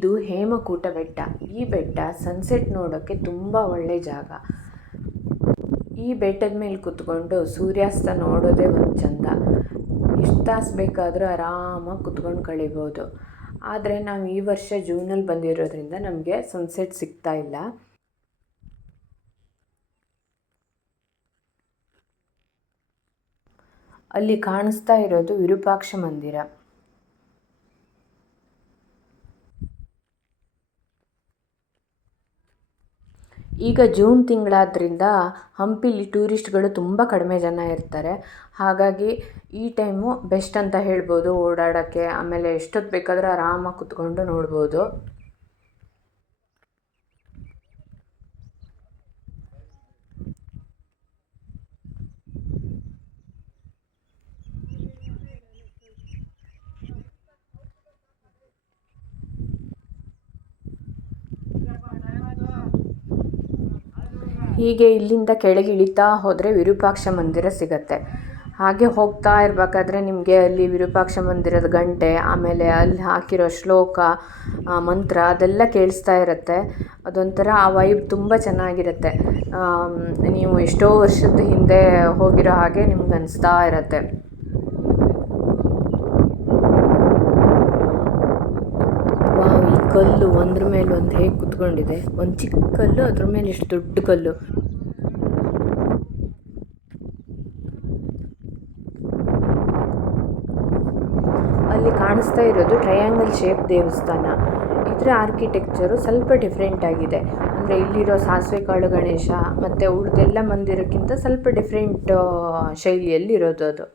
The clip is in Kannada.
ಇದು ಹೇಮಕೂಟ ಬೆಟ್ಟ. ಈ ಬೆಟ್ಟ ಸನ್ಸೆಟ್ ನೋಡೋಕ್ಕೆ ತುಂಬ ಒಳ್ಳೆ ಜಾಗ. ಈ ಬೆಟ್ಟದ ಮೇಲೆ ಕೂತ್ಕೊಂಡು ಸೂರ್ಯಾಸ್ತ ನೋಡೋದೇ ಒಂದು ಚಂದ. ಎಷ್ಟು ತಾಸು ಬೇಕಾದರೂ ಆರಾಮಾಗಿ ಕೂತ್ಕೊಂಡು ಕಳಿಬೋದು. ಆದರೆ ನಾವು ಈ ವರ್ಷ ಜೂನಲ್ಲಿ ಬಂದಿರೋದ್ರಿಂದ ನಮಗೆ ಸನ್ಸೆಟ್ ಸಿಗ್ತಾ ಇಲ್ಲ. ಅಲ್ಲಿ ಕಾಣಿಸ್ತಾ ಇರೋದು ವಿರೂಪಾಕ್ಷ ಮಂದಿರ. ಈಗ ಜೂನ್ ತಿಂಗಳಾದ್ದರಿಂದ ಹಂಪಿಲಿ ಟೂರಿಸ್ಟ್ಗಳು ತುಂಬ ಕಡಿಮೆ ಜನ ಇರ್ತಾರೆ. ಹಾಗಾಗಿ ಈ ಟೈಮು ಬೆಸ್ಟ್ ಅಂತ ಹೇಳ್ಬೋದು ಓಡಾಡೋಕ್ಕೆ. ಆಮೇಲೆ ಎಷ್ಟೊತ್ತು ಬೇಕಾದರೂ ಆರಾಮಾಗಿ ಕೂತ್ಕೊಂಡು ನೋಡ್ಬೋದು. ಹೀಗೆ ಇಲ್ಲಿಂದ ಕೆಳಗೆ ಇಳಿತಾ ಹೋದರೆ ವಿರೂಪಾಕ್ಷ ಮಂದಿರ ಸಿಗತ್ತೆ. ಹಾಗೆ ಹೋಗ್ತಾ ಇರಬೇಕಾದ್ರೆ ನಿಮಗೆ ಅಲ್ಲಿ ವಿರೂಪಾಕ್ಷ ಮಂದಿರದ ಗಂಟೆ, ಆಮೇಲೆ ಅಲ್ಲಿ ಹಾಕಿರೋ ಶ್ಲೋಕ, ಮಂತ್ರ ಅದೆಲ್ಲ ಕೇಳಿಸ್ತಾ ಇರುತ್ತೆ. ಅದೊಂಥರ ಆ ವೈಬ್ ತುಂಬ ಚೆನ್ನಾಗಿರುತ್ತೆ. ನೀವು ಎಷ್ಟೋ ವರ್ಷದ ಹಿಂದೆ ಹೋಗಿರೋ ಹಾಗೆ ನಿಮ್ಗೆ ಅನಿಸ್ತಾ ಇರುತ್ತೆ. ವಾವ್, ಈ ಕಲ್ಲು ಒಂದ್ರ ಮೇಲೆ ಒಂದು ಹೇಗೆ ಕುತ್ಕೊಂಡಿದೆ. ಒಂದು ಚಿಕ್ಕ ಕಲ್ಲು, ಅದ್ರ ಮೇಲೆ ಎಷ್ಟು ದೊಡ್ಡ ಕಲ್ಲು. ಅಲ್ಲಿ ಕಾಣಿಸ್ತಾ ಇರೋದು ಟ್ರಯಾಂಗಲ್ ಶೇಪ್ ದೇವಸ್ಥಾನ. ಇದರ ಆರ್ಕಿಟೆಕ್ಚರು ಸ್ವಲ್ಪ ಡಿಫ್ರೆಂಟ್ ಆಗಿದೆ. ಅಂದರೆ ಇಲ್ಲಿರೋ ಸಾಸಿವೆ ಕಾಳು ಗಣೇಶ ಮತ್ತು ಉಳಿದೆಲ್ಲ ಮಂದಿರಕ್ಕಿಂತ ಸ್ವಲ್ಪ ಡಿಫ್ರೆಂಟ್ ಶೈಲಿಯಲ್ಲಿ ಇರೋದು ಅದು.